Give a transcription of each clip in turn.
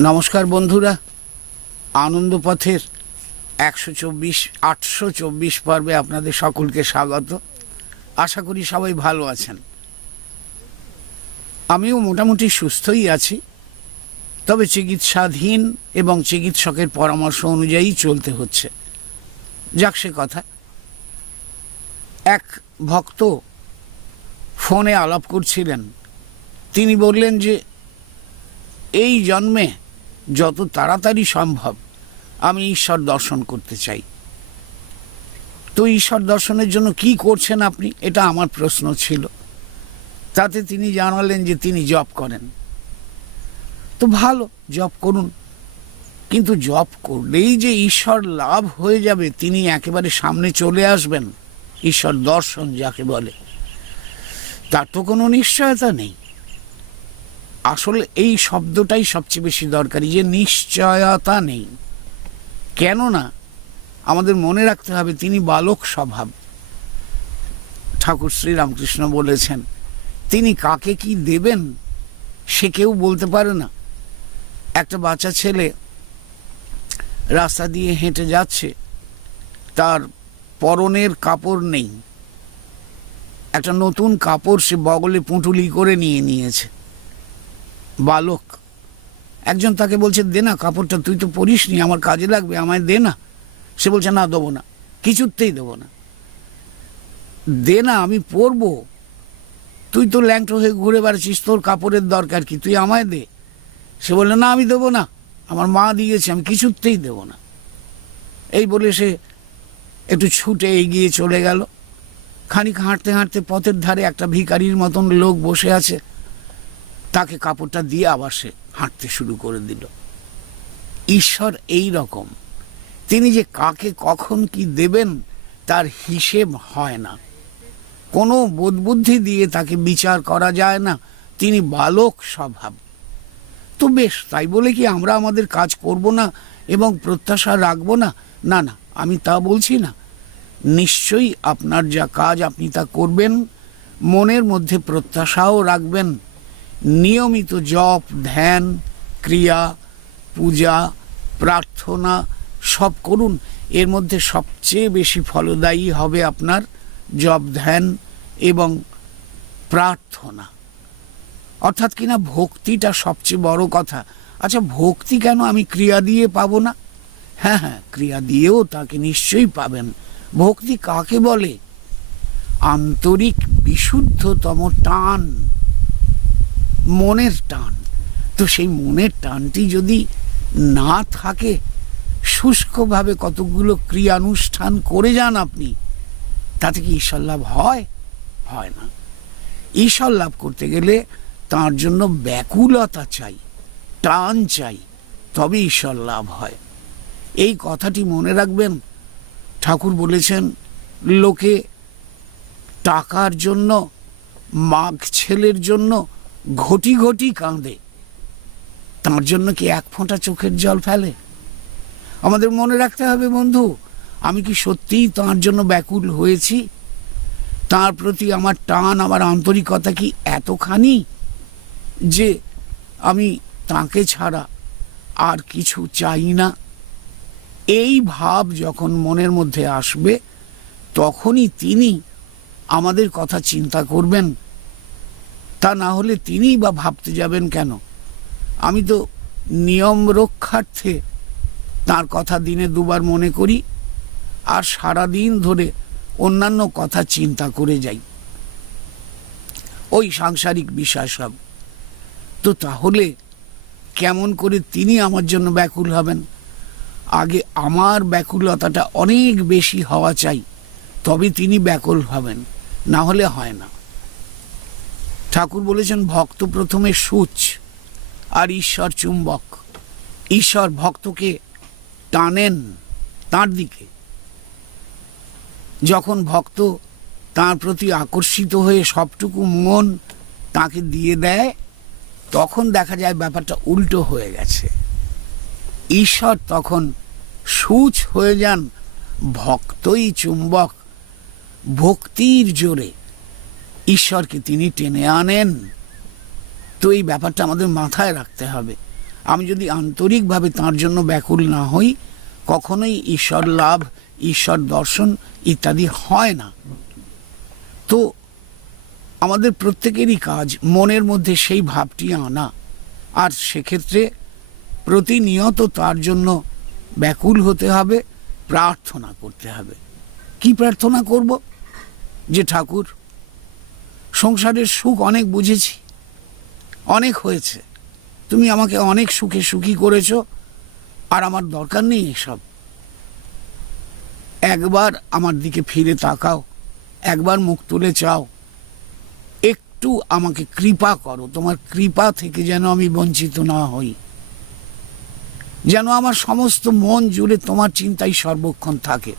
নমস্কার বন্ধুরা। আনন্দ পথের একশো চব্বিশ, আটশো চব্বিশ পর্বে আপনাদের সকলকে স্বাগত। আশা করি সবাই ভালো আছেন। আমিও মোটামুটি সুস্থই আছি। তবে চিকিৎসাধীন এবং চিকিৎসকের পরামর্শ অনুযায়ী চলতে হচ্ছে। যাক সে কথা। এক ভক্ত ফোনে আলাপ করছিলেন। তিনি বললেন যে, এই জন্মে যত তাড়াতাড়ি সম্ভব আমি ঈশ্বর দর্শন করতে চাই। তো ঈশ্বর দর্শনের জন্য কি করছেন আপনি? এটা আমার প্রশ্ন ছিল। তাতে তিনি জানালেন যে তিনি জব করেন। তো ভালো জব করুন। কিন্তু জব করলেই যে ঈশ্বর লাভ হয়ে যাবে, তিনি একেবারে সামনে চলে আসবেন। ঈশ্বর দর্শন যাকে বলে। তার তো কোনো নিশ্চয়তা নেই। আসলে এই শব্দটাই সবচেয়ে বেশি দরকারি যে নিশ্চয়তা নেই। কেননা আমাদের মনে রাখতে হবে তিনি বালক স্বভাব। ঠাকুর শ্রীরামকৃষ্ণ বলেছেন, তিনি কাকে কি দেবেন সে কেউ বলতে পারে না। একটা বাচ্চা ছেলে রাস্তা দিয়ে হেঁটে যাচ্ছে, তার পরনের কাপড় নেই। একটা নতুন কাপড় সে বগলে পুঁটুলি করে নিয়ে নিয়েছে। বালক। একজন তাকে বলছে, দে না কাপড়টা, তুই তো পরিস নি আমার কাজে লাগবে, আমায় দে না। সে বলছে, না, দেবো না, কিছুতেই দেবো না। দে না, আমি পরবো। তুই তো ল্যাংটো হয়ে ঘুরে বেড়াচ্ছিস, তোর কাপড়ের দরকার কি, তুই আমায় দে। সে বলল, না, আমি দেবো না, আমার মা দিয়েছে, আমি কিছুতেই দেবো না। এই বলে সে একটু ছুটে এগিয়ে চলে গেল। খানিক হাঁটতে হাঁটতে পথের ধারে একটা ভিখারির মতন লোক বসে আছে। তাকে কাপড়টা দিয়ে আবার সে হাঁটতে শুরু করে দিল। ঈশ্বর এই রকম। তিনি যে কাকে কখন কি দেবেন তার হিসেব হয় না। কোনো বোধবুদ্ধি দিয়ে তাকে বিচার করা যায় না। তিনি বালক স্বভাব। তো বেশ, তাই বলে কি আমরা আমাদের কাজ করব না এবং প্রত্যাশা রাখব না? না না, আমি তা বলছি না। নিশ্চয়ই আপনার যা কাজ আপনি তা করবেন, মনের মধ্যে প্রত্যাশাও রাখবেন নিয়মিত জপ, ধ্যান, ক্রিয়া, পূজা, প্রার্থনা সব করুন। এর মধ্যে সবচেয়ে বেশি ফলদায়ী হবে আপনার জপ, ধ্যান এবং প্রার্থনা। অর্থাৎ কিনা ভক্তিটা সবচেয়ে বড় কথা। আচ্ছা ভক্তি কেন আমি ক্রিয়া দিয়ে পাবো না? হ্যাঁ হ্যাঁ ক্রিয়া দিয়েও তাকে নিশ্চয়ই পাবেন। ভক্তি কাকে বলে? আন্তরিক বিশুদ্ধতম টান। মনের টান। তো সেই মনের টানটি যদি না থাকে, শুষ্কভাবে কতগুলো ক্রিয়ানুষ্ঠান করে যান আপনি, তাতে কি ঈশ্বর লাভ হয়? হয় না। ঈশ্বর লাভ করতে গেলে তার জন্য ব্যাকুলতা চাই, টান চাই তবে ঈশ্বর লাভ হয়। এই কথাটি মনে রাখবেন, ঠাকুর বলেছেন, লোকে টাকার জন্য, মাঘ ছেলের জন্য ঘটি ঘটি কাঁদে। তার জন্য কি এক ফোঁটা চোখের জল ফেলে? আমাদের মনে রাখতে হবে, বন্ধু, আমি কি সত্যিই তার জন্য ব্যাকুল হয়েছি? তার প্রতি আমার টান, আমার আন্তরিকতা কি এতখানি যে আমি তাকে ছাড়া আর কিছু চাই না? এই ভাব যখন মনের মধ্যে আসবে, তখনই তিনি আমাদের কথা চিন্তা করবেন। তা না হলে তিনিই বা ভাবতে যাবেন কেন? আমি তো নিয়ম রক্ষার্থে তার কথা দিনে দুবার মনে করি আর সারা দিন ধরে অন্যান্য কথা চিন্তা করে যাই। ওই সাংসারিক বিষয় সব। তো তাহলে কেমন করে তিনি আমার জন্য ব্যাকুল হবেন? আগে আমার ব্যাকুলতাটা অনেক বেশি হওয়া চাই, তবে তিনি ব্যাকুল হবেন, না হলে হয় না। ঠাকুর বলেছেন, ভক্ত প্রথমে সূচ আর ঈশ্বর চুম্বক। ঈশ্বর ভক্তকে টানেন তার দিকে। যখন ভক্ত তার প্রতি আকর্ষিত হয়ে সবটুকু মন তাকে দিয়ে দেয়, তখন দেখা যায় ব্যাপারটা উল্টো হয়ে গেছে। ঈশ্বর তখন সূচ হয়ে যান, ভক্তই চুম্বক, ভক্তির জোরে। ঈশ্বরকে তিনি টেনে আনেন। তো এই ব্যাপারটা আমাদের মাথায় রাখতে হবে। আমি যদি আন্তরিকভাবে তার জন্য ব্যাকুল না হই, কখনোই ঈশ্বর লাভ, ঈশ্বর দর্শন ইত্যাদি হয় না। তো আমাদের প্রত্যেকেরই কাজ মনের মধ্যে সেই ভাবটি আনা। আর সেক্ষেত্রে প্রতিনিয়ত তার জন্য ব্যাকুল হতে হবে, প্রার্থনা করতে হবে। কি প্রার্থনা করব? যে ঠাকুর সংসারের সুখ অনেক বুঝেছি। অনেক হয়েছে। তুমি আমাকে অনেক সুখে সুখী করেছ আর আমার দরকার নেই এসব। একবার আমার দিকে ফিরে তাকাও, একবার মুখ তুলে চাও। একটু আমাকে কৃপা করো, তোমার কৃপা থেকে যেন আমি বঞ্চিত না হই। যেন আমার সমস্ত মন জুড়ে তোমার চিন্তাই সর্বক্ষণ থাকে।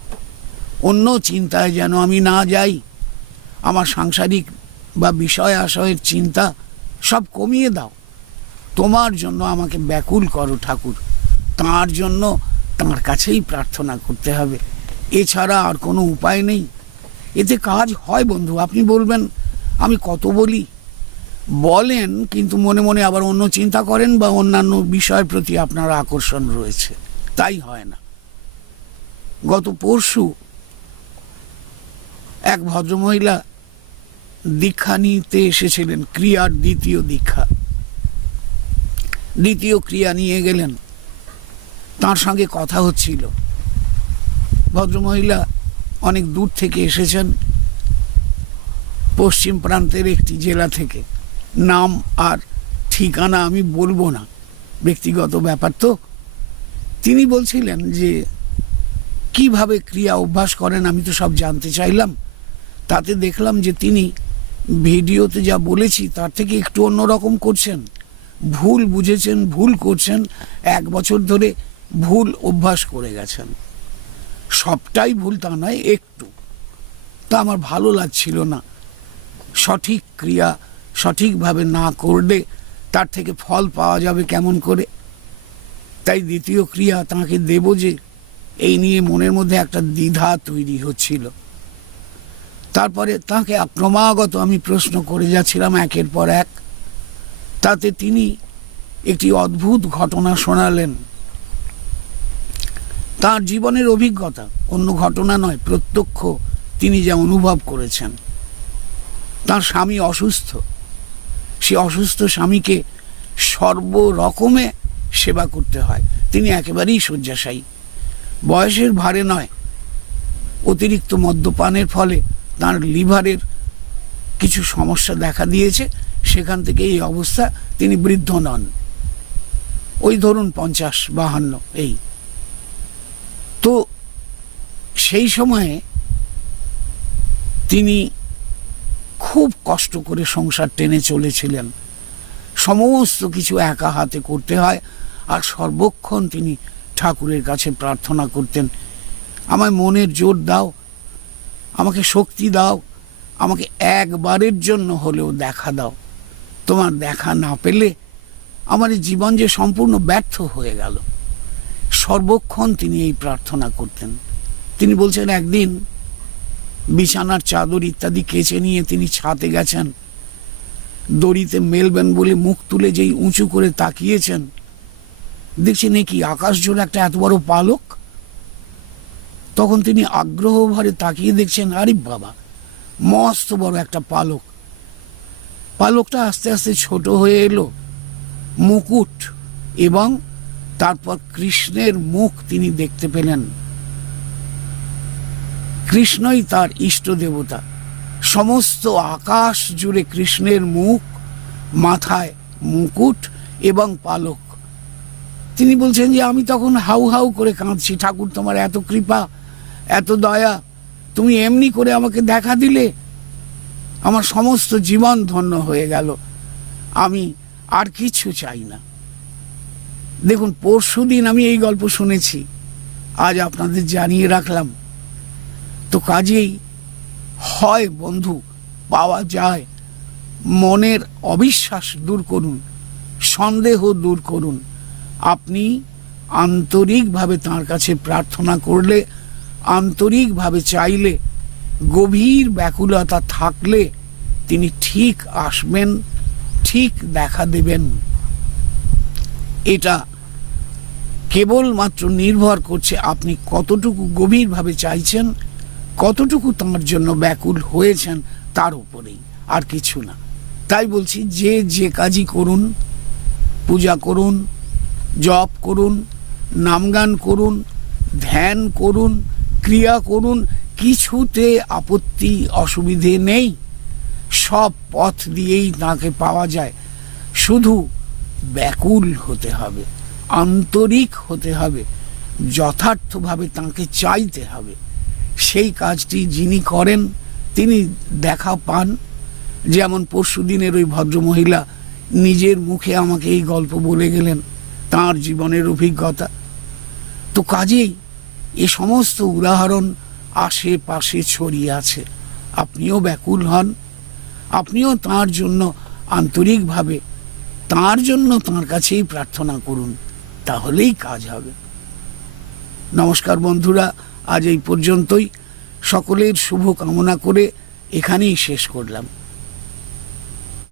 অন্য চিন্তায় যেন আমি না যাই, আমার সাংসারিক বা বিষয় আশয়ের চিন্তা সব কমিয়ে দাও। তোমার জন্য আমাকে ব্যাকুল করো ঠাকুর। তার জন্য তাঁর কাছেই প্রার্থনা করতে হবে। এছাড়া আর কোনো উপায় নেই। এতে কাজ হয় বন্ধু, আপনি বলবেন, আমি কত বলি? বলেন, কিন্তু মনে মনে আবার অন্য চিন্তা করেন বা অন্যান্য বিষয়ের প্রতি আপনার আকর্ষণ রয়েছে। তাই হয় না। গত পরশু এক ভদ্রমহিলা দীক্ষা নিতে এসেছিলেন, ক্রিয়ার দ্বিতীয় দীক্ষা। দ্বিতীয় ক্রিয়া নিয়ে গেলেন। তার সঙ্গে কথা হচ্ছিল। ভদ্রমহিলা অনেক দূর থেকে এসেছেন। পশ্চিম প্রান্তের একটি জেলা থেকে। নাম আর ঠিকানা আমি বলব না। ব্যক্তিগত ব্যাপার তো। তিনি বলছিলেন যে, কীভাবে ক্রিয়া অভ্যাস করেন আমি তো সব জানতে চাইলাম। তাতে দেখলাম যে তিনি ভিডিওতে যা বলেছি, তার থেকে একটু অন্যরকম করছেন। ভুল বুঝেছেন, ভুল করছেন, এক বছর ধরে ভুল অভ্যাস করে গেছেন। সবটাই ভুল তা নয়, একটু। তা আমার ভালো লাগছিল না। সঠিক ক্রিয়া সঠিকভাবে না করলে তার থেকে ফল পাওয়া যাবে কেমন করে? তাই দ্বিতীয় ক্রিয়া তাকে দেব যে, এই নিয়ে মনের মধ্যে একটা দ্বিধা তৈরি হচ্ছিল। তারপরে তাকে ক্রমাগত আমি প্রশ্ন করে যাচ্ছিলাম একের পর এক। তাতে তিনি একটি অদ্ভুত ঘটনা শোনালেন। তার জীবনের অভিজ্ঞতা অন্য ঘটনা নয়, প্রত্যক্ষ তিনি যা অনুভব করেছেন। তার স্বামী অসুস্থ। সে অসুস্থ স্বামীকে সর্বরকমে সেবা করতে হয়। তিনি একেবারেই শয্যাশায়ী। বয়সের ভারে নয়। অতিরিক্ত মদ্যপানের ফলে তার লিভারের কিছু সমস্যা দেখা দিয়েছে, সেখান থেকে এই অবস্থা তিনি বৃদ্ধ নন। ওই ধরুন পঞ্চাশ, বাহান্ন, এই। তো সেই সময়ে তিনি খুব কষ্ট করে সংসার টেনে চলেছিলেন। সমস্ত কিছু একা হাতে করতে হয় আর সর্বক্ষণ তিনি ঠাকুরের কাছে প্রার্থনা করতেন। আমায় মনের জোর দাও আমাকে শক্তি দাও, আমাকে একবারের জন্য হলেও দেখা দাও। তোমার দেখা না পেলে আমার জীবন যে সম্পূর্ণ ব্যর্থ হয়ে গেল। সর্বক্ষণ তিনি এই প্রার্থনা করতেন। তিনি বলছেন, একদিন বিছানার চাদর ইত্যাদি কেচে নিয়ে তিনি ছাতে গেছেন। দড়িতে মেলবেন বলে মুখ তুলে যেই উঁচু করে তাকিয়েছেন, দেখছেন এ কি আকাশ জোড়ে একটা এত বড় পালক? তখন তিনি আগ্রহ ভরে তাকিয়ে দেখছেন, আরে বাবা, মস্ত বড় একটা পালক। পালকটা আস্তে আস্তে ছোট হয়ে এলো, মুকুট এবং তারপর কৃষ্ণের মুখ তিনি দেখতে পেলেন। কৃষ্ণই তার ইষ্ট দেবতা। সমস্ত আকাশ জুড়ে কৃষ্ণের মুখ, মাথায় মুকুট এবং পালক। তিনি বলছেন যে, আমি তখন হাউ হাউ করে কাঁদছি, ঠাকুর তোমার এত কৃপা এত দয়া, তুমি এমনি করে আমাকে দেখা দিলে? আমার সমস্ত জীবন ধন্য হয়ে গেল। আমি আর কিছু চাই না। দেখুন, পরশু দিন আমি এই গল্প শুনেছি। আজ আপনাদের জানিয়ে রাখলাম। তো কাজেই হয় বন্ধু, পাওয়া যায়। মনের অবিশ্বাস দূর করুন, সন্দেহ দূর করুন। আপনি আন্তরিকভাবে তার কাছে প্রার্থনা করলে আন্তরিকভাবে চাইলে গভীর ব্যাকুলতা থাকলে তিনি ঠিক আসবেন, ঠিক দেখা দেবেন। এটা কেবলমাত্র নির্ভর করছে আপনি কতটুকু গভীরভাবে চাইছেন, কতটুকু তাঁর জন্য ব্যাকুল হয়েছেন তার উপরেই, আর কিছু না। তাই বলছি, যে যে কাজই করুন, পূজা করুন, জপ করুন, নামগান করুন, ধ্যান করুন ক্রিয়া করুন, কিছুতে আপত্তি, অসুবিধে নেই। সব পথ দিয়েই তাকে পাওয়া যায়। শুধু ব্যাকুল হতে হবে, আন্তরিক হতে হবে, যথার্থভাবে তাকে চাইতে হবে। সেই কাজটি যিনি করেন, তিনি দেখা পান। যেমন পরশু দিনের ওই ভদ্রমহিলা নিজের মুখে আমাকে এই গল্প বলে গেলেন, তার জীবনের অভিজ্ঞতা। তো কাজেই এ সমস্ত উদাহরণ আশেপাশে ছড়িয়ে আছে। আপনিও ব্যাকুল হন। আপনিও তার জন্য আন্তরিকভাবে তার জন্য তার কাছেই প্রার্থনা করুন, তাহলেই কাজ হবে। নমস্কার বন্ধুরা, আজ এই পর্যন্তই। সকলের শুভ কামনা করে এখানেই শেষ করলাম।